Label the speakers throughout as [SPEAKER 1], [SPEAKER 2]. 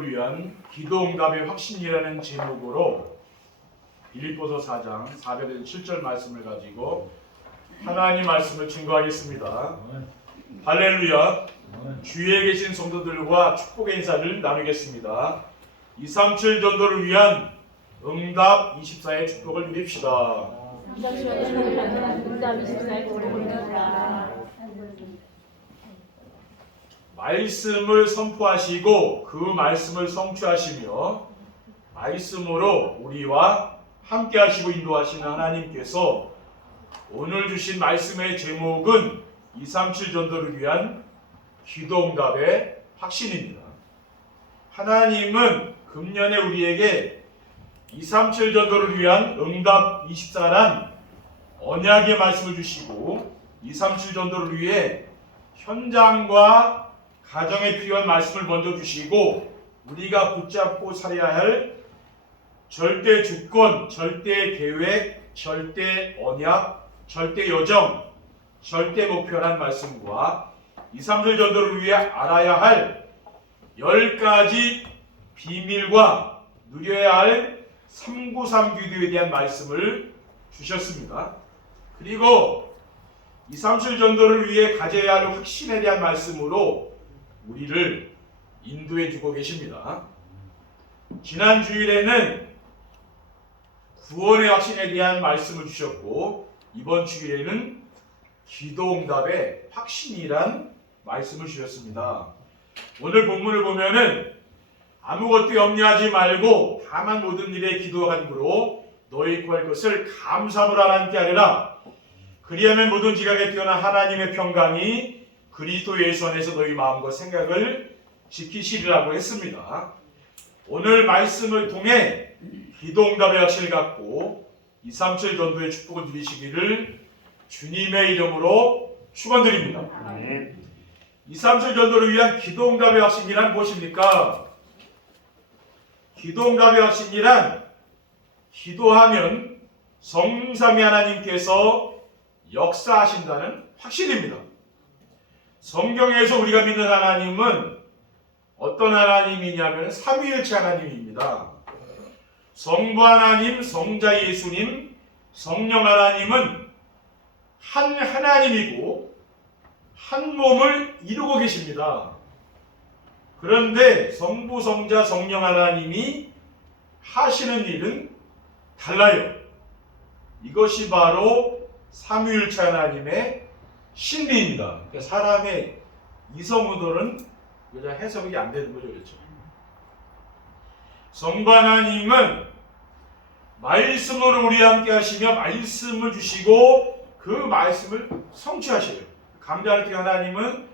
[SPEAKER 1] 위한 기도응답의 확신이라는 제목으로 빌립보서 4장 4절에서 7절 말씀을 가지고 하나님 말씀을 증거하겠습니다. 할렐루야. 주위에 계신 성도들과 축복의 인사를 나누겠습니다. 237 전도를 위한 응답 24의 축복을 누립시다. 말씀을 선포하시고 그 말씀을 성취하시며 말씀으로 우리와 함께 하시고 인도하시는 하나님께서 오늘 주신 말씀의 제목은 237 전도를 위한 기도응답의 확신입니다. 하나님은 금년에 우리에게 237 전도를 위한 응답 24란 언약의 말씀을 주시고 237 전도를 위해 현장과 가정에 필요한 말씀을 먼저 주시고 우리가 붙잡고 살아야 할 절대 주권, 절대 계획, 절대 언약, 절대 여정, 절대 목표란 말씀과 2, 3절 전도를 위해 알아야 할 10가지 비밀과 누려야 할 393 기도에 대한 말씀을 주셨습니다. 그리고 2, 3칠 전도를 위해 가져야 할 확신에 대한 말씀으로 우리를 인도해 주고 계십니다. 지난 주일에는 구원의 확신에 대한 말씀을 주셨고 이번 주일에는 기도응답의 확신이란 말씀을 주셨습니다. 오늘 본문을 보면은 아무것도 염려하지 말고 다만 모든 일에 기도와 간구로 너희 구할 것을 감사함으로 하나님께 하리라. 그리하면 모든 지각에 뛰어난 하나님의 평강이 그리스도 예수 안에서 너희 마음과 생각을 지키시리라고 했습니다. 오늘 말씀을 통해 기도응답의 확신을 갖고 237 전도의 축복을 누리시기를 주님의 이름으로 축원드립니다. 237 전도를 위한 기도응답의 확신이란 무엇입니까? 기도응답의 확신이란 기도하면 성삼위 하나님께서 역사하신다는 확신입니다. 성경에서 우리가 믿는 하나님은 어떤 하나님이냐면 삼위일체 하나님입니다. 성부 하나님, 성자 예수님, 성령 하나님은 한 하나님이고 한 몸을 이루고 계십니다. 그런데 성부, 성자, 성령 하나님이 하시는 일은 달라요. 이것이 바로 삼위일체 하나님의 신비입니다. 그러니까 사람의 이성으로는 그저 해석이 안 되는 거죠, 그렇죠? 성부 하나님은 말씀으로 우리와 함께 하시며 말씀을 주시고 그 말씀을 성취하셔요. 감자를 때 하나님은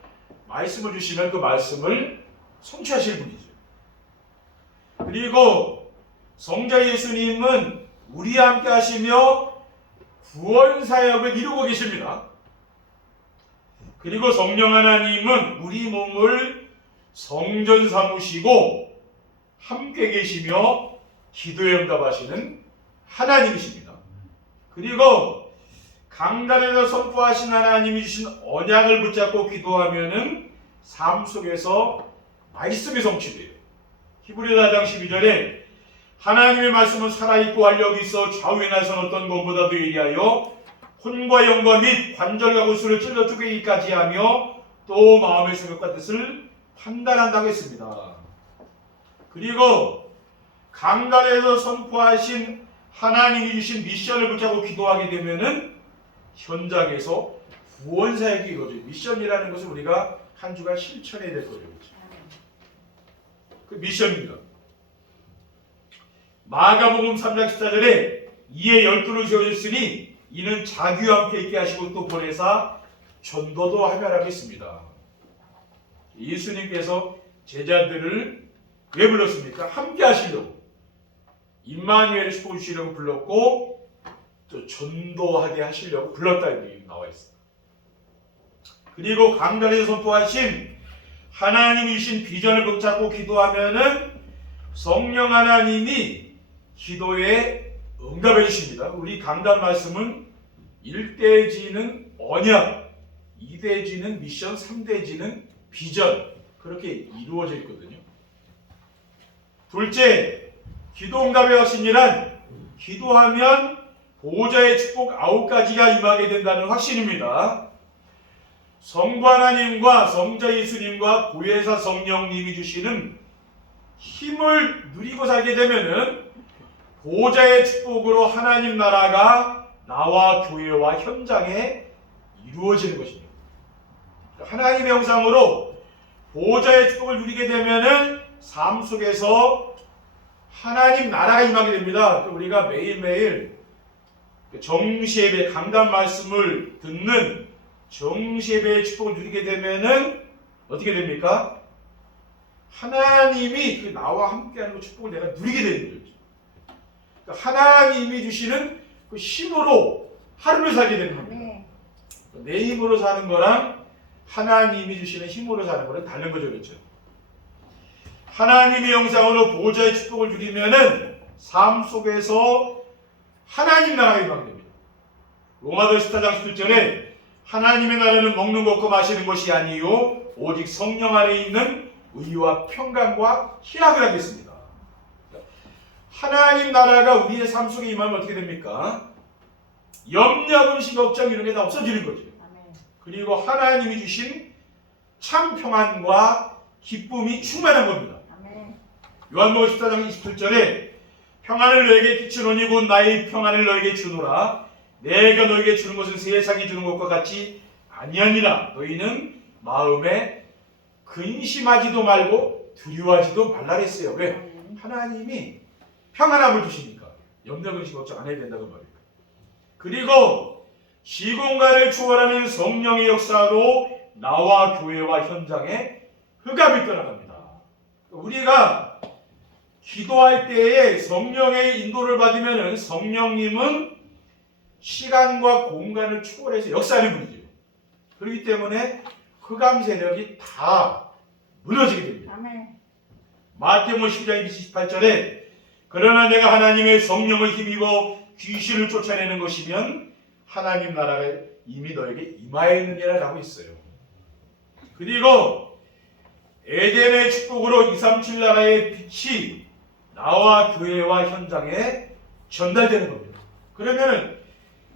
[SPEAKER 1] 말씀을 주시면 그 말씀을 성취하실 분이죠. 그리고 성자 예수님은 우리와 함께 하시며 구원 사역을 이루고 계십니다. 그리고 성령 하나님은 우리 몸을 성전 삼으시고 함께 계시며 기도에 응답하시는 하나님이십니다. 그리고 강단에서 선포하신 하나님이 주신 언약을 붙잡고 기도하면은 삶 속에서 말씀이 성취돼요. 히브리서 4장 12절에 하나님의 말씀은 살아있고 활력이 있어 좌우에 나선 어떤 것보다도 예리하여 혼과 영과 및 관절과 구슬을 찔러 쪼개기까지 하며 또 마음의 생각과 뜻을 판단한다고 했습니다. 그리고 강단에서 선포하신 하나님이 주신 미션을 붙잡고 기도하게 되면은 현장에서 구원 사역이 이거죠. 미션이라는 것을 우리가 한 주간 실천해야 될 거죠. 그 미션입니다. 마가복음 3장 14절에 이에 열두를 지어줬으니 이는 자기와 함께 있게 하시고 또 보내사 전도도 하며라고 했습니다. 예수님께서 제자들을 왜 불렀습니까? 함께 하시려고 임마누엘을 축복주시려고 불렀고 또 전도하게 하시려고 불렀다 이렇게 나와 있습니다. 그리고 강단에서 선포하신 하나님이 주신 비전을 붙잡고 기도하면은 성령 하나님이 기도에 응답해 주십니다. 우리 강단 말씀은 1대지는 언약, 2대지는 미션, 3대지는 비전 그렇게 이루어져 있거든요. 둘째, 기도 응답의 확신이란 기도하면 보호자의 축복 아홉 가지가 임하게 된다는 확신입니다. 성부 하나님과 성자 예수님과 보혜사 성령님이 주시는 힘을 누리고 살게 되면은 보호자의 축복으로 하나님 나라가 나와 교회와 현장에 이루어지는 것입니다. 하나님의 형상으로 보호자의 축복을 누리게 되면은 삶 속에서 하나님 나라가 임하게 됩니다. 또 우리가 매일매일 정시예배 강단 말씀을 듣는 정시예배의 축복을 누리게 되면은 어떻게 됩니까? 하나님이 그 나와 함께하는 그 축복을 내가 누리게 되는 거죠. 그러니까 하나님이 주시는 그 힘으로 하루를 살게 되는 겁니다.
[SPEAKER 2] 네.
[SPEAKER 1] 내 힘으로 사는 거랑 하나님이 주시는 힘으로 사는 거는 다른 거죠, 그렇죠? 하나님의 영상으로 보호자의 축복을 누리면은 삶 속에서 하나님 나라가 임하게 됩니다. 로마서 14장 17절에 하나님의 나라는 먹는 것과 마시는 것이 아니요 오직 성령 안에 있는 의와 평강과 희락을 하겠습니다. 하나님 나라가 우리의 삶 속에 임하면 어떻게 됩니까? 염려, 근심, 걱정 이런 게 다 없어지는 거죠. 그리고 하나님이 주신 참 평안과 기쁨이 충만한 겁니다. 요한복음 14장 27절에 평안을 너에게 끼치노니 곧 나의 평안을 너에게 주노라 내가 너에게 주는 것은 세상이 주는 것과 같이 아니하니라 너희는 마음에 근심하지도 말고 두려워하지도 말라 했어요 왜? 하나님이 평안함을 주시니까 염려 근심 걱정 안 해야 된다고 말이에요. 그리고 시공간을 초월하는 성령의 역사로 나와 교회와 현장에 흑암이 떠나갑니다. 우리가 기도할 때에 성령의 인도를 받으면 성령님은 시간과 공간을 초월해서 역사하는 분이죠. 그렇기 때문에 흑암 세력이 다 무너지게 됩니다. 마태복음 10장 28절에 그러나 내가 하나님의 성령을 힘입어 귀신을 쫓아내는 것이면 하나님 나라가 이미 너에게 임하였느니라 라고 있어요. 그리고 에덴의 축복으로 237 나라의 빛이 나와 교회와 현장에 전달되는 겁니다. 그러면은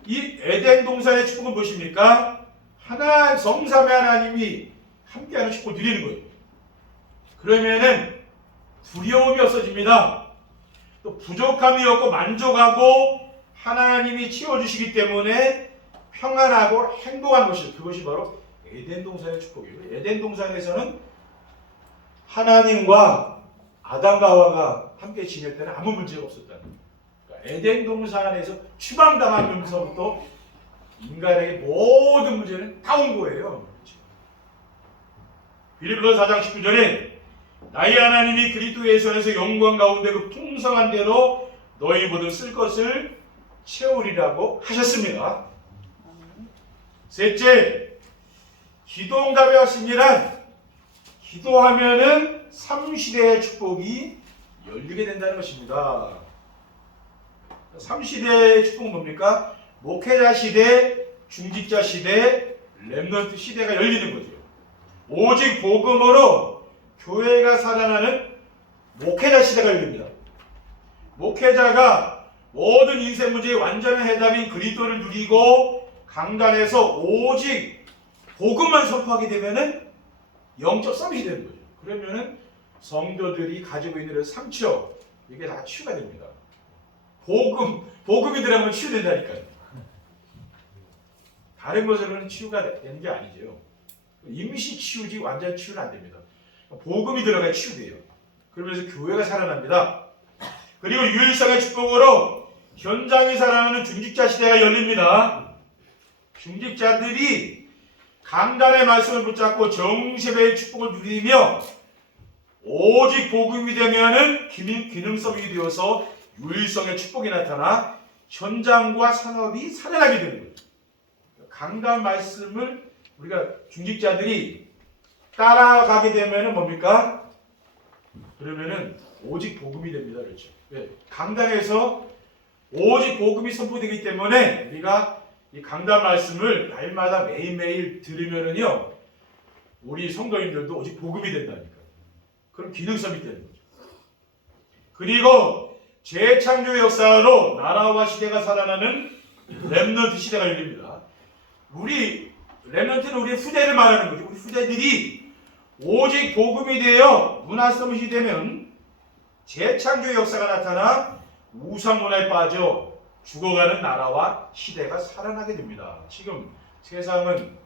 [SPEAKER 1] 이 에덴 동산의 축복은 무엇입니까? 하나 성삼의 하나님이 함께하는 축복을 누리는 거예요. 그러면은 두려움이 없어집니다. 또 부족함이 없고 만족하고 하나님이 채워주시기 때문에 평안하고 행복한 것이 그것이 바로 에덴 동산의 축복이에요. 에덴 동산에서는 하나님과 아담과 하와가 함께 지낼 때는 아무 문제가 없었다는 거예요. 그러니까 에덴 동산에서 추방당하면서부터 인간에게 모든 문제는 다 온 거예요. 빌립보서 4장 19절에 나의 하나님이 그리스도 예수 안에서 영광 가운데 그 풍성한 대로 너희 모든 쓸 것을 채우리라고 하셨습니다. 셋째, 기도응답의 확신이란 기도하면은 삼시대의 축복이 열리게 된다는 것입니다. 삼시대의 축복은 뭡니까? 목회자 시대, 중직자 시대, 렘넌트 시대가 열리는 거죠. 오직 복음으로 교회가 살아나는 목회자 시대가 열립니다. 목회자가 모든 인생 문제의 완전한 해답인 그리스도를 누리고 강단에서 오직 복음만 선포하게 되면은 영적 썸이 되는 거죠. 그러면은 성도들이 가지고 있는 그 상처 이게 다 치유가 됩니다. 복음 복음이 들어가면 치유된다니까요. 다른 것으로는 치유가 되는 게 아니죠. 임시 치유지 완전 치유는 안 됩니다. 복음이 들어가야 치유돼요. 그러면서 교회가 살아납니다. 그리고 유일성의 축복으로 현장이 살아나는 중직자 시대가 열립니다. 중직자들이 강단의 말씀을 붙잡고 정세배의 축복을 누리며 오직 복음이 되면은 기능, 기능성이 되어서 유일성의 축복이 나타나 현장과 산업이 살아나게 되는 거죠. 강단 말씀을 우리가 중직자들이 따라가게 되면은 뭡니까? 그러면은 오직 복음이 됩니다. 그렇죠. 왜? 강단에서 오직 복음이 선포되기 때문에 우리가 이 강단 말씀을 날마다 매일매일 들으면은요, 우리 성도님들도 오직 복음이 된다니까. 그럼 기능성이 되는 거죠. 그리고 재창조 역사로 나라와 시대가 살아나는 렘넌트 시대가 열립니다. 우리 렘넌트는 우리 후대를 말하는 거죠. 우리 후대들이 오직 복음이 되어 문화 서밋이 되면 재창조의 역사가 나타나 우상 문화에 빠져 죽어가는 나라와 시대가 살아나게 됩니다. 지금 세상은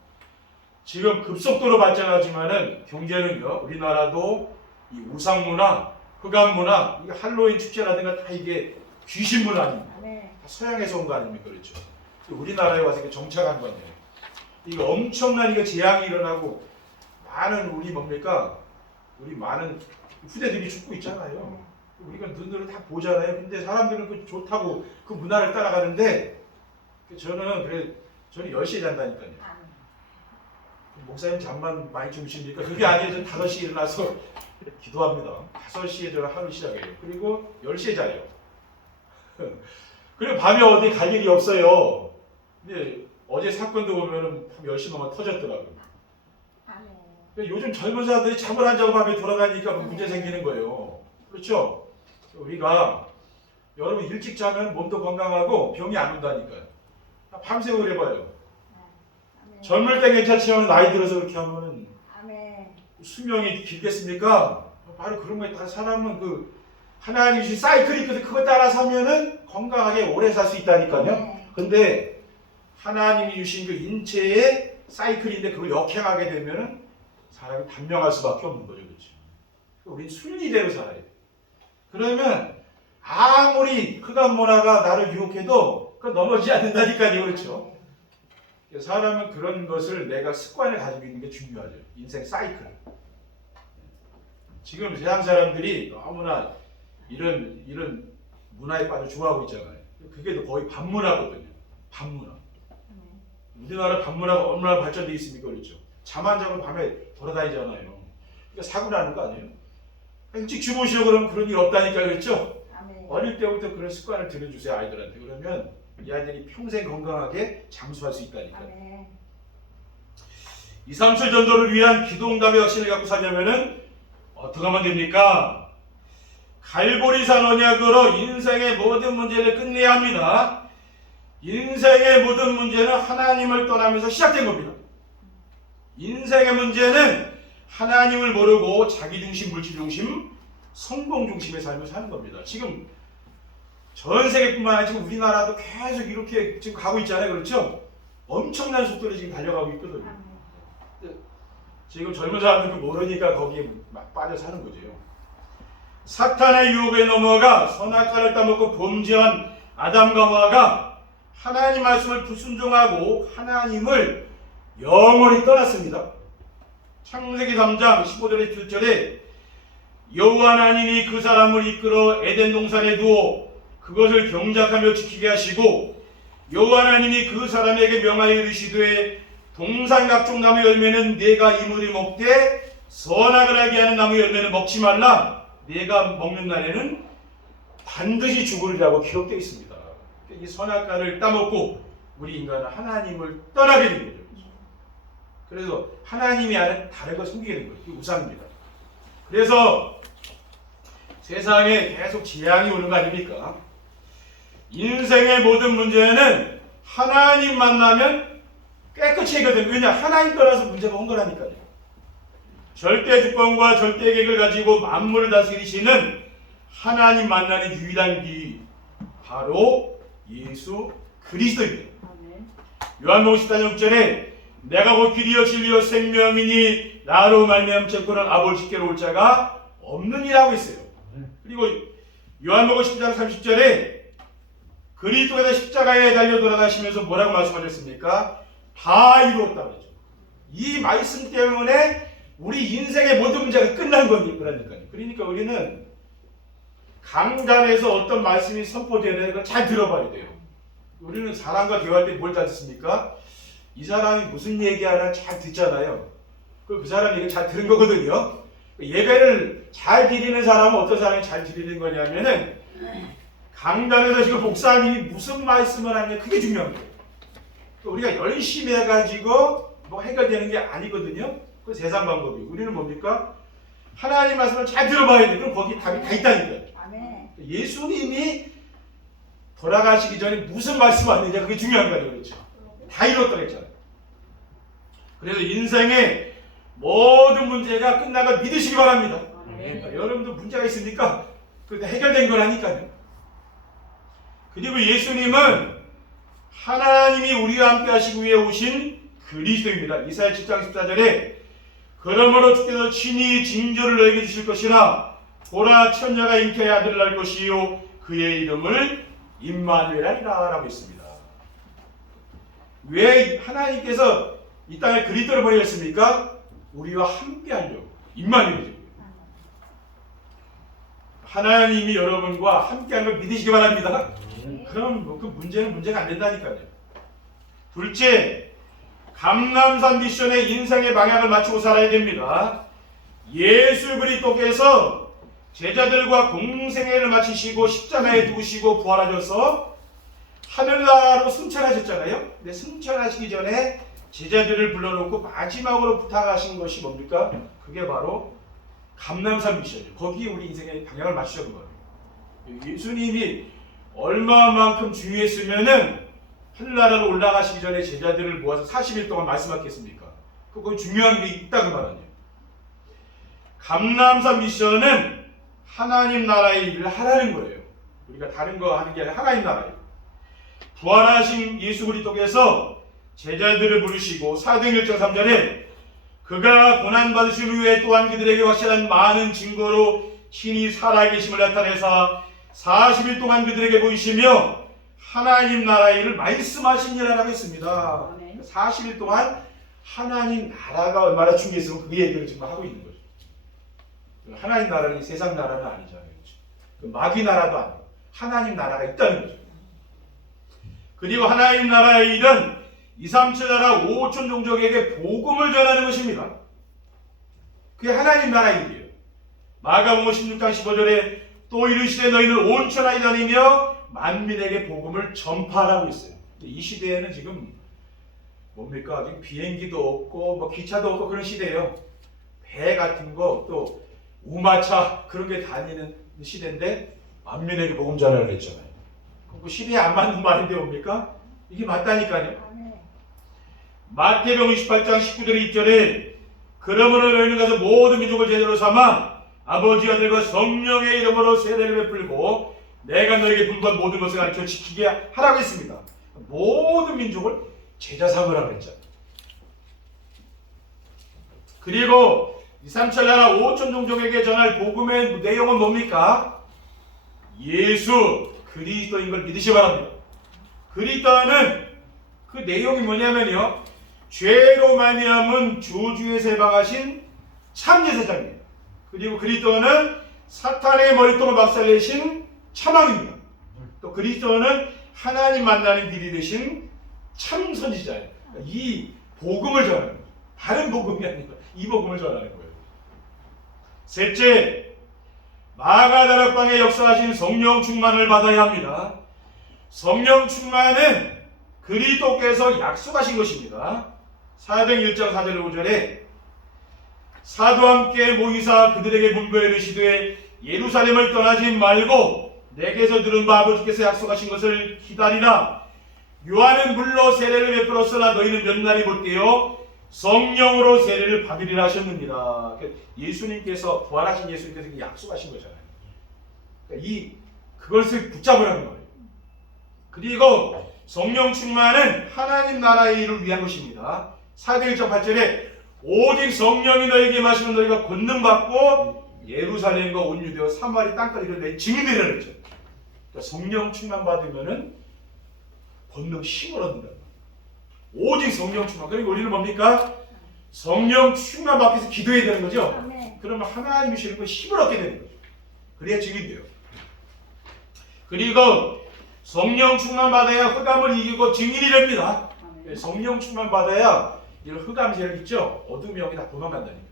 [SPEAKER 1] 지금 급속도로 발전하지만은 경제는요 우리나라도 이 우상 문화, 흑암 문화, 이 할로윈 축제라든가 다 이게 귀신 문화 아닙니까?
[SPEAKER 2] 아멘.
[SPEAKER 1] 다 서양에서 온 거 아닙니까? 그렇죠. 우리나라에 와서 이게 정착한 건데 이거 엄청난 이거 재앙이 일어나고 많은 우리 뭡니까? 우리 많은 후대들이 죽고 있잖아요. 우리가 눈으로 다 보잖아요. 근데 사람들은 그 좋다고 그 문화를 따라가는데 저는 그래 저는 10시에 잔다니까요.
[SPEAKER 2] 아멘.
[SPEAKER 1] 목사님 잠만 많이 주무십니까? 그게 아니에요. 저 5시에 일어나서 기도합니다. 5시에 저는 하루 시작해요. 그리고 10시에 자요. 그리고 밤에 어디 갈 일이 없어요. 근데 어제 사건도 보면은 밤 10시 넘어 터졌더라고요. 그러니까 요즘 젊은 사람들이 잠을 안 자고 밤에 돌아가니까 뭐 문제 생기는 거예요. 그렇죠? 우리가 여러분 일찍 자면 몸도 건강하고 병이 안 온다니까요. 밤새 오래 봐요.
[SPEAKER 2] 아멘.
[SPEAKER 1] 젊을 때 괜찮지만 나이 들어서 그렇게 하면은. 수명이 길겠습니까? 바로 그런 거에 따라 사람은 그 하나님 주신 사이클이 있거든. 그거 따라 사면은 건강하게 오래 살 수 있다니까요.
[SPEAKER 2] 네.
[SPEAKER 1] 근데 하나님이 주신 그 인체의 사이클인데 그걸 역행하게 되면은 사람이 단명할 수밖에 없는 거죠. 그렇죠? 우린 순리대로 살아야 돼. 그러면 아무리 흑암 문화가 나를 유혹해도 그 넘어지지 않는다니까요. 그렇죠? 사람은 그런 것을 내가 습관을 가지고 있는 게 중요하죠. 인생 사이클. 지금 세상 사람들이 너무나 이런 이런 문화에 빠져 좋아하고 있잖아요. 그게 거의 반문화거든요. 반문화.
[SPEAKER 2] 아멘.
[SPEAKER 1] 우리나라 반문화가 얼마나 발전돼 있습니까, 그렇죠? 잠안 자고 밤에 돌아다니잖아요. 그러니까 사고 나는 거 아니에요? 일찍 주무시오 그러면 그런 일 없다니까 그렇죠?
[SPEAKER 2] 아멘.
[SPEAKER 1] 어릴 때부터 그런 습관을 들여주세요 아이들한테 그러면 이 아이들이 평생 건강하게 장수할 수 있다니까요.
[SPEAKER 2] 아멘.
[SPEAKER 1] 2, 3초 전도를 위한 기도응답의 확신을 갖고 살려면은 어떻게 하면 됩니까? 갈보리산 언약으로 인생의 모든 문제를 끝내야 합니다. 인생의 모든 문제는 하나님을 떠나면서 시작된 겁니다. 인생의 문제는 하나님을 모르고 자기 중심, 물질 중심, 성공 중심의 삶을 사는 겁니다. 지금 전 세계뿐만 아니라 지금 우리나라도 계속 이렇게 지금 가고 있잖아요. 그렇죠? 엄청난 속도로 지금 달려가고 있거든요.
[SPEAKER 2] 아멘.
[SPEAKER 1] 지금 젊은 사람들은 모르니까 거기에 막 빠져 사는 거죠. 사탄의 유혹에 넘어가 선악과를 따먹고 범죄한 아담과 하와가 하나님 말씀을 불순종하고 하나님을 영원히 떠났습니다. 창세기 3장 15절에 1절에 여호와 하나님이 그 사람을 이끌어 에덴 동산에 두어 그것을 경작하며 지키게 하시고 여호와 하나님이 그 사람에게 명하여 이르시되 동산 각종 나무 열매는 내가 이물을 먹되 선악을 하게 하는 나무 열매는 먹지 말라. 내가 먹는 날에는 반드시 죽으리라고 기록되어 있습니다. 이 선악과를 따먹고 우리 인간은 하나님을 떠나게 된 거죠. 그래서 하나님이 아는 다른 걸 숨기게 된 거예요. 이 우상입니다. 그래서 세상에 계속 재앙이 오는 거 아닙니까? 인생의 모든 문제는 하나님 만나면 깨끗이 해결됩니다. 왜냐? 하나님 떠나서 문제가 온 거라니까요. 절대 주권과 절대 계획을 가지고 만물을 다스리시는 하나님 만나는 유일한 길 바로 예수 그리스도입니다. 요한복음 14장 6절에 내가 곧 길이요 진리요 생명이니 나로 말미암 천국은 아버지께로 올 자가 없느니라고 했어요. 그리고 요한복음 10장 30절에 그리스도에다 십자가에 달려 돌아가시면서 뭐라고 말씀하셨습니까? 다 이루었다 그러죠. 이 말씀 때문에 우리 인생의 모든 문제가 끝난 거니까요. 그러니까 우리는 강단에서 어떤 말씀이 선포되는 걸 잘 들어봐야 돼요. 우리는 사람과 대화할 때 뭘 잘 듣습니까? 이 사람이 무슨 얘기하나 잘 듣잖아요. 그, 그 사람이 잘 들은 거거든요. 예배를 잘 드리는 사람은 어떤 사람이 잘 드리는 거냐면은 강단에서 지금 목사님이 무슨 말씀을 하냐 그게 중요한 거예요. 또 우리가 열심히 해가지고 뭐 해결되는 게 아니거든요. 그 세상 방법이. 우리는 뭡니까? 하나님 말씀을 잘 들어봐야 돼. 그럼 거기 답이 다 있다니까요.
[SPEAKER 2] 아멘.
[SPEAKER 1] 예수님이 돌아가시기 전에 무슨 말씀 왔느냐 그게 중요한 거예요. 그렇죠. 다 이뤘다 그랬잖아요. 그래서 인생의 모든 문제가 끝나가 믿으시기 바랍니다. 그러니까 여러분도 문제가 있으니까 그때 해결된 거라니까요. 그리고 예수님은 하나님이 우리와 함께 하시기 위해 오신 그리스도입니다. 이사야 7장 14절에 그러므로 주께서 친히 징조를 너에게 주실 것이나 보라 천녀가 잉태의 아들을 낳을 것이요 그의 이름을 임마누엘이라 라고 했습니다. 왜 하나님께서 이 땅에 그리스도를 보내셨습니까? 우리와 함께 하려고 임마누엘이죠. 하나님이 여러분과 함께하는 걸 믿으시기 바랍니다. 그럼 뭐 그 문제는 문제가 안 된다니까요. 둘째, 감남산 미션의 인생의 방향을 맞추고 살아야 됩니다. 예수 그리스도께서 제자들과 공생애를 마치시고 십자가에 두시고 부활하셔서 하늘나라로 승천하셨잖아요. 근데 승천하시기 전에 제자들을 불러놓고 마지막으로 부탁하신 것이 뭡니까? 그게 바로 감남산 미션이에요. 거기에 우리 인생의 방향을 맞추셨던 거예요. 예수님이 얼마만큼 중요했으면은 하늘나라로 올라가시기 전에 제자들을 모아서 40일 동안 말씀하겠습니까? 그거 중요한 게 있다 그 말이에요. 감남산 미션은 하나님 나라의 일을 하라는 거예요. 우리가 다른 거 하는 게 아니라 하나님 나라예요. 부활하신 예수 그리스도께서 제자들을 부르시고 사도행전 1장 3절에 그가 고난 받으신 후에 또한 그들에게 확실한 많은 증거로 신이 살아계심을 나타내사 40일 동안 그들에게 보이시며 하나님 나라의 일을 말씀하시니라라고 했습니다.
[SPEAKER 2] 아멘.
[SPEAKER 1] 40일 동안 하나님 나라가 얼마나 중요했으면 그 얘기를 지금 하고 있는 거죠. 하나님 나라는 이 세상 나라는 아니잖아요. 그렇죠? 그 마귀 나라도 아니고 하나님 나라가 있다는 거죠. 그리고 하나님 나라의 일은 2, 3천 나라 5천 종족에게 복음을 전하는 것입니다. 그게 하나님 나라의 일이에요. 마가복음 16장 15절에 또 이르시되 너희는 온 천하에 다니며 만민에게 복음을 전파하라고 있어요. 이 시대에는 지금 뭡니까? 지금 비행기도 없고 뭐 기차도 없고 그런 시대예요. 배 같은 거 또 우마차 그런 게 다니는 시대인데 만민에게 복음 전하라고 했잖아요. 그 시대에 안 맞는 말인데 뭡니까? 이게 맞다니까요.
[SPEAKER 2] 아멘.
[SPEAKER 1] 마태복음 28장 19절 2절에 그러므로 너희는 가서 모든 민족을 제대로 삼아 아버지 아들과 성령의 이름으로 세례를 베풀고 내가 너에게 분부한 모든 것을 가르쳐 지키게 하라고 했습니다. 모든 민족을 제자 삼으라고 했잖아요. 그리고 2, 3천 나라 5천 종족에게 전할 복음의 내용은 뭡니까? 예수 그리스도인 걸 믿으시 기 바랍니다. 그리스도는 그 내용이 뭐냐면요. 죄로 말미암은 주주에서 해방하신 참 제사장입니다. 그리고 그리스도는 사탄의 머리통을 박살내신 참왕입니다. 또 그리스도는 하나님 만나는 길이 되신 참 선지자예요. 이 복음을 전하는 거예요. 다른 복음이 아니고 이 복음을 전하는 거예요. 셋째, 마가다락방에 역사하신 성령 충만을 받아야 합니다. 성령 충만은 그리스도께서 약속하신 것입니다. 사도행 1장 4절 5절에 사도와 함께 모이사 그들에게 분부해 이르시되 예루살렘을 떠나지 말고 내게서 들은 바 아버지께서 약속하신 것을 기다리라 요한은 물로 세례를 베풀었으나 너희는 몇 날이 못 되어 성령으로 세례를 받으리라 하셨느니라 그러니까 예수님께서 부활하신 예수님께서 약속하신 거잖아요 그러니까 이 그것을 붙잡으라는 거예요 그리고 성령 충만은 하나님 나라의 일을 위한 것입니다. 사도 1장 8절에 오직 성령이 너에게 마시면 너희가 권능 받고 예루살렘과 온 유대와 사마리 땅까지 이런 내 증인되라 그랬죠. 그러니까 성령 충만 받으면은 권능 힘을 얻는다. 오직 성령 충만. 그리고 우리는 뭡니까? 성령 충만 받기 위해서 기도해야 되는 거죠.
[SPEAKER 2] 아멘.
[SPEAKER 1] 그러면 하나님이 주시는 그 힘을 얻게 되는 거죠. 그래야 증인돼요. 그리고 성령 충만 받아야 흑암을 이기고 증인이 됩니다.
[SPEAKER 2] 아멘.
[SPEAKER 1] 성령 충만 받아야 이런 흑암 세력 있죠? 어둠이 여기 다 도망간다니까요.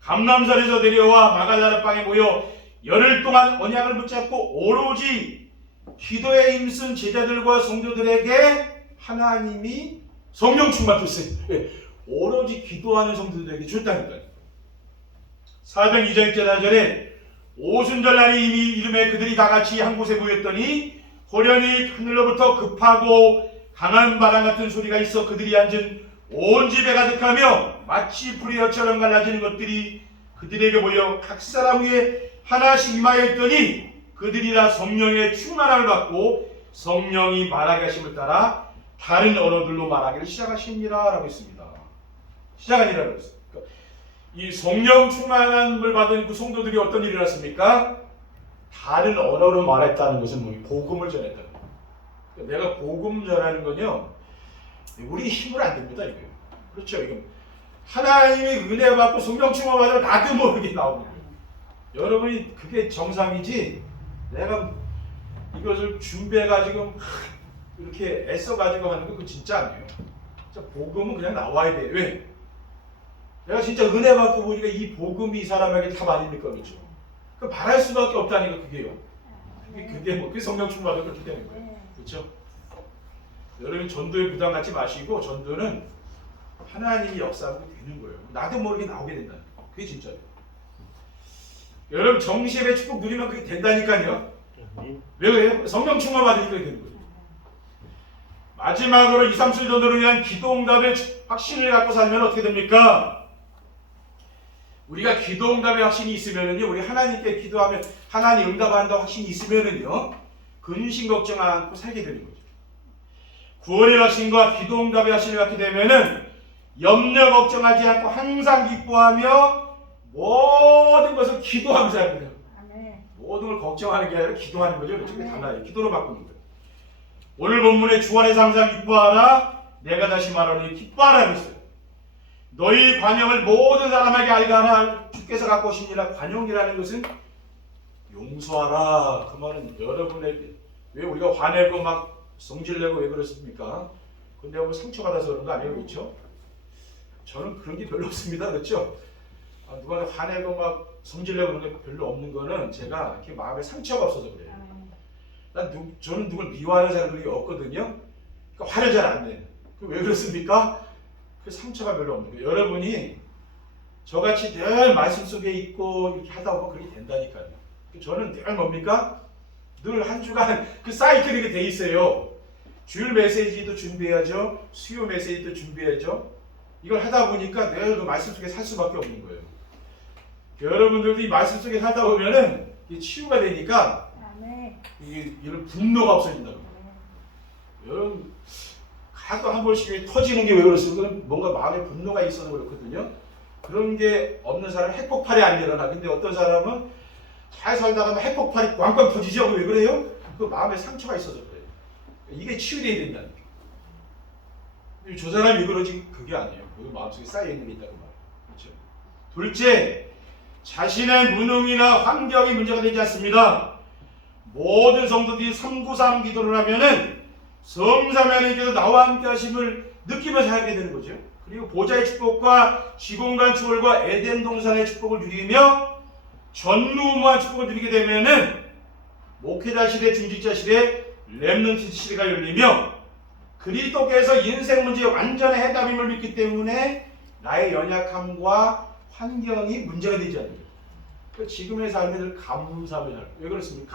[SPEAKER 1] 감남산에서 내려와 마가다락방에 모여 열흘 동안 언약을 붙잡고 오로지 기도에 힘쓴 제자들과 성도들에게 하나님이 성령 충만 줬어요. 예, 오로지 기도하는 성도들에게 줬다니까요. 사장 2장 1절에 오순절날이 이미 이름에 그들이 다 같이 한 곳에 모였더니 호련히 하늘로부터 급하고 강한 바람 같은 소리가 있어 그들이 앉은 온 집에 가득하며 마치 불이어처럼 갈라지는 것들이 그들에게 보여 각 사람 위에 하나씩 임하여 있더니 그들이 다 성령의 충만함을 받고 성령이 말하게 하심을 따라 다른 언어들로 말하기를 시작하십니다 라고 있습니다. 시작하니라고 했어요. 그러니까 이 성령 충만함을 받은 그 성도들이 어떤 일을 했습니까? 다른 언어로 말했다는 것은 뭐 복음을 전했다는 거예요. 그러니까 내가 복음 전하는 건요, 우리 힘으로 안 됩니다, 이거. 그렇죠, 이거. 하나님의 은혜 받고 성령 충만 받으면 나도 모르게 나오는 거예요. 여러분이 그게 정상이지, 내가 이것을 준비해가지고 이렇게 애써 가지고 하는 거 그거 진짜 아니에요. 진짜 복음은 그냥 나와야 돼. 왜? 내가 진짜 은혜 받고 보니까 이 복음이 이 사람에게 답 아닙니까? 그렇죠? 그 말할 수밖에 없다니까 그게요. 그게, 그게 뭐, 그게 성령 충만도 그렇게 되는 거예요.
[SPEAKER 2] 네.
[SPEAKER 1] 그렇죠? 여러분 전도에 부담 갖지 마시고 전도는 하나님이 역사하고 되는 거예요. 나도 모르게 나오게 된다. 그게 진짜예요. 여러분 정시의 축복 누리면 그게 된다니까요. 왜 그래요? 성령 충만 받으니까 그게 되는 거예요. 마지막으로 2, 3, 7 전도를 위한 기도응답의 확신을 갖고 살면 어떻게 됩니까? 우리가 기도응답의 확신이 있으면은요, 우리 하나님께 기도하면 하나님 응답한다 확신이 있으면은요, 근심 걱정 않고 살게 되는 거죠. 구원의 확신과 기도응답의 확신을 갖게 되면은 염려 걱정하지 않고 항상 기뻐하며 모든 것을 기도하면서.
[SPEAKER 2] 아멘.
[SPEAKER 1] 모든 걸 걱정하는 게 아니라 기도하는 거죠. 그게 달라요. 기도로 바꾸는 거예요. 오늘 본문의 주 안에서 항상 기뻐하라. 내가 다시 말하니 기뻐하라 했어요. 너희 관용을 모든 사람에게 알게 하나 주께서 갖고 오시니라. 관용이라는 것은 용서하라. 그 말은 여러분에게 왜 우리가 화내고 막 성질내고 왜 그렇습니까? 근데 뭐 상처받아서 그런 거 아니에요, 그렇죠? 저는 그런 게 별로 없습니다, 그렇죠? 아, 누가 화내고 막 성질내고 그런 게 별로 없는 거는 제가 이렇게 마음에 상처가 없어서 그래요. 난 누, 저는 누굴 미워하는 사람들이 없거든요. 그러니까 화를 잘 안 내. 그왜 그렇습니까? 그 상처가 별로 없는 거예요. 여러분이 저같이 늘 말씀 속에 있고 이렇게 하다 보면 그렇게 된다니까요. 저는 늘 뭡니까? 늘 한 주간 그 사이클이 돼 있어요. 주일 메시지도 준비해야죠. 수요 메시지도 준비해야죠. 이걸 하다 보니까 늘 그 말씀 속에 살 수밖에 없는 거예요. 여러분들도 이 말씀 속에 살다 보면은 이 치유가 되니까. 이게 이런 분노가 없어진다고. 여러분 가끔 한 번씩 터지는 게 왜 그렇습니까? 뭔가 마음에 분노가 있어서 그렇거든요. 그런 게 없는 사람은 핵폭발이 안 일어나. 근데 어떤 사람은 잘 살다가 막 핵폭발이 꽝꽝 터지죠. 왜 그래요? 그 마음에 상처가 있어서 그래요. 이게 치유돼야 된다는 거예요. 저 사람이 그러지 그게 아니에요. 그 마음속에 쌓여 있는 게 있다고 말이에요. 그렇죠? 둘째, 자신의 무능이나 환경이 문제가 되지 않습니다. 모든 성도들이 393 기도를 하면은 성삼위 하나님께서 나와 함께 하심을 느끼면서 하게 되는 거죠. 그리고 보좌의 축복과 시공간 축복과 에덴 동산의 축복을 누리며 전무후무한 축복을 누리게 되면은 목회자 시대, 중직자 시대, 렘넌트 시대가 열리며 그리스도께서 인생 문제의 완전한 해답임을 믿기 때문에 나의 연약함과 환경이 문제가 되지 않는 거예요. 그 지금의 삶에 늘 감사하며 살아요. 왜 그렇습니까?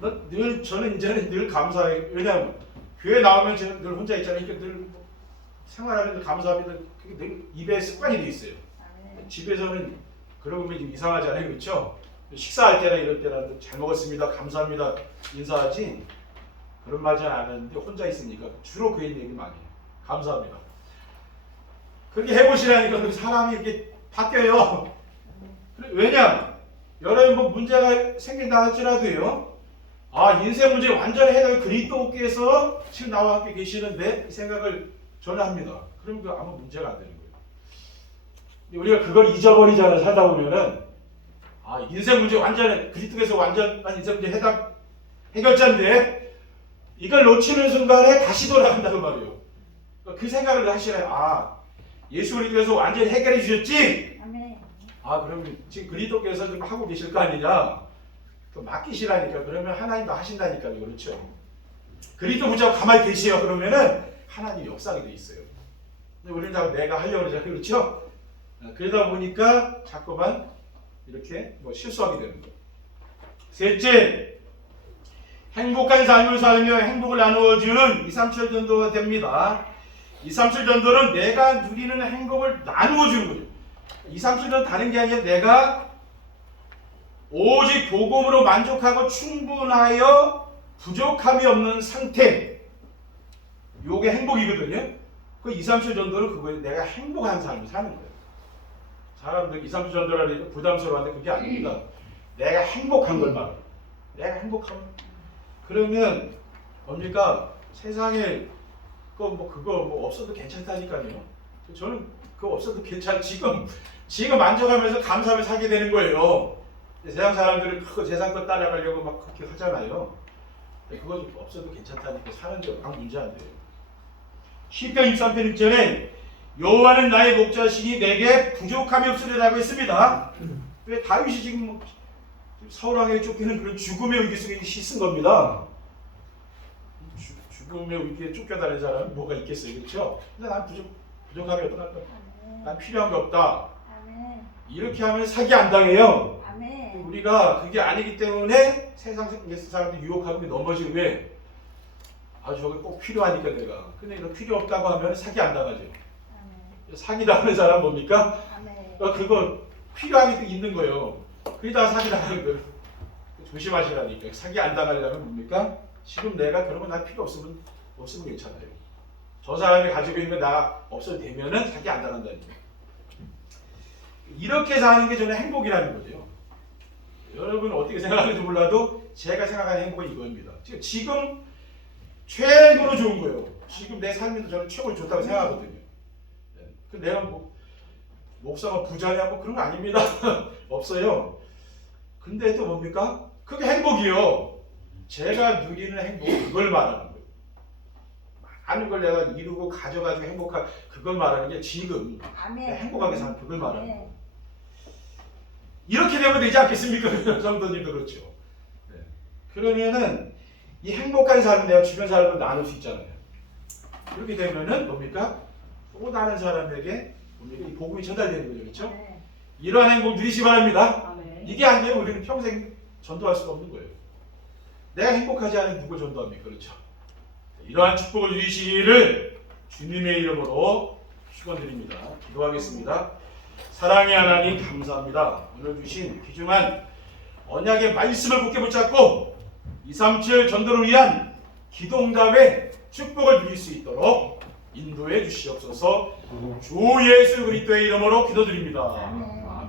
[SPEAKER 1] 너- 늘 저는 이제는 늘 감사해요. 왜냐하면 교회 나오면 저는 늘 혼자 있잖아요. 그러니까 늘 생활하면서 감사합니다. 그게 늘 입에 습관이 돼 있어요. 집에서는 그러면 좀 이상하잖아요, 그렇죠? 식사할 때나 이럴 때나 잘 먹었습니다, 감사합니다 인사하지 그런 말잘안 하는데 혼자 있으니까 주로 그 얘기 많이 해요. 감사합니다. 그렇게 해보시라니까 그 사람이 이렇게 바뀌어요. 왜냐? 여러분 뭐 문제가 생긴다 할지라도요. 아 인생 문제 완전히 해결 그리스도께서 지금 나와 함께 계시는데 이 생각을 저는 합니다. 그럼 그 아무 문제가 안 되는 거예요. 우리가 그걸 잊어버리잖아요. 살다 보면은 아 인생 문제 완전히 그리스도께서 완전한 인생 문제 해답 해결자인데 이걸 놓치는 순간에 다시 돌아간다는 말이에요. 그러니까 그 생각을 하시나요? 아 예수 그리스도께서 완전히 해결해 주셨지.
[SPEAKER 2] 아멘.
[SPEAKER 1] 아 그러면 지금 그리스도께서 좀 하고 계실 거 아니냐? 또 맡기시라니까 그러면 하나님도 하신다니까요, 그렇죠? 그리스도 붙잡고 가만히 계세요. 그러면은 하나님 역사하게 돼 있어요. 근데 우리는 다 내가 하려고 그러잖아요, 그렇죠? 어, 그러다 보니까 자꾸만 이렇게 뭐 실수하게 되는 거예요. 셋째, 행복한 삶을 살며 행복을 나누어주는 2, 3칠 전도가 됩니다. 2, 3칠 전도는 내가 누리는 행복을 나누어주는 거죠. 2, 3칠 전도는 다른 게 아니라 내가 오직 복음으로 만족하고 충분하여 부족함이 없는 상태. 요게 행복이거든요. 그 2, 3칠 전도는 그거예요. 내가 행복한 삶을 사는 거예요. 사람들 2, 3칠 전도라니까 부담스러워하는데 그게 아닙니다. 내가 행복한 걸 말해요. 내가 행복하면. 그러면 뭡니까? 세상에 그뭐 그거 뭐 없어도 괜찮다니까요. 저는 그거 없어도 괜찮. 지금 지금 만족하면서 감사하며 살게 되는 거예요. 세상 사람들은 그거 세상 것 따라가려고 막 그렇게 하잖아요. 그거 좀 없어도 괜찮다니까 사는 게 아무 문제 안 돼요. 시편 23편 1절에 여호와는 나의 목자시니 내게 부족함이 없으리라고 했습니다. 왜 다윗이 지금 뭐 사울 왕에게 쫓기는 그런 죽음의 위기 속에 씻은 겁니다. 주- 죽음의 위기에 쫓겨다니는 사람은 뭐가 있겠어요, 그렇죠? 근데 난 부족 부족함이 거야?
[SPEAKER 2] 아멘.
[SPEAKER 1] 난 필요한 게 없다.
[SPEAKER 2] 아멘.
[SPEAKER 1] 이렇게 하면 사기 안 당해요.
[SPEAKER 2] 아멘.
[SPEAKER 1] 우리가 그게 아니기 때문에 세상 사람들 유혹하는 게 넘어지고 왜? 아 저게 꼭 필요하니까 내가. 근데 이거 필요 없다고 하면 사기 안 당하죠.
[SPEAKER 2] 아멘.
[SPEAKER 1] 사기 당하는 사람 뭡니까?
[SPEAKER 2] 아멘.
[SPEAKER 1] 어, 그거 필요하게 또 있는 거예요. 그러다가 사기 당하는 거예요. 조심하시라니까. 사기 안 당하려면 뭡니까? 지금 내가 그런 거 나 필요 없으면 없으면 괜찮아요. 저 사람이 가지고 있는 거나 없어도 되면은 사기 안 당한다니까. 이렇게 사는 게 저는 행복이라는 거죠. 여러분 어떻게 생각하는지 몰라도 제가 생각하는 행복은 이겁니다. 지금 지금 최고로 좋은 거예요. 지금 내 삶에서 저는 최고로 좋다고 생각하거든요. 네. 그 내가 뭐 목사가 부자냐 뭐 그런 거 아닙니다. 없어요. 근데 또 뭡니까? 그게 행복이요. 제가 누리는 행복 그걸 말하는 거예요. 많은 걸 내가 이루고 가져가지고 행복한 그걸 말하는 게 지금
[SPEAKER 2] 아멘.
[SPEAKER 1] 내 행복하게 사는 그걸 말하는 거예요.
[SPEAKER 2] 아멘.
[SPEAKER 1] 이렇게 되면 되지 않겠습니까? 성도님도 그렇죠. 네. 그러면은 이 행복한 삶을 내가 주변 사람을 나눌 수 있잖아요. 그렇게 되면은 뭡니까? 또 다른 사람에게 뭡니까? 이 복음이 전달되는 거죠, 그렇죠?
[SPEAKER 2] 아멘.
[SPEAKER 1] 이러한 행복 누리시 바랍니다. 이게 안 되면 우리는 평생 전도할 수가 없는 거예요. 내가 행복하지 않은 누굴 전도합니까? 그렇죠? 이러한 축복을 누리시기를 주님의 이름으로 축원드립니다. 기도하겠습니다. 사랑의 하나님 감사합니다. 오늘 주신 귀중한 언약의 말씀을 굳게 붙잡고 237 전도를 위한 기도응답의 축복을 누릴 수 있도록 인도해 주시옵소서 주 예수 그리스도의 이름으로 기도드립니다.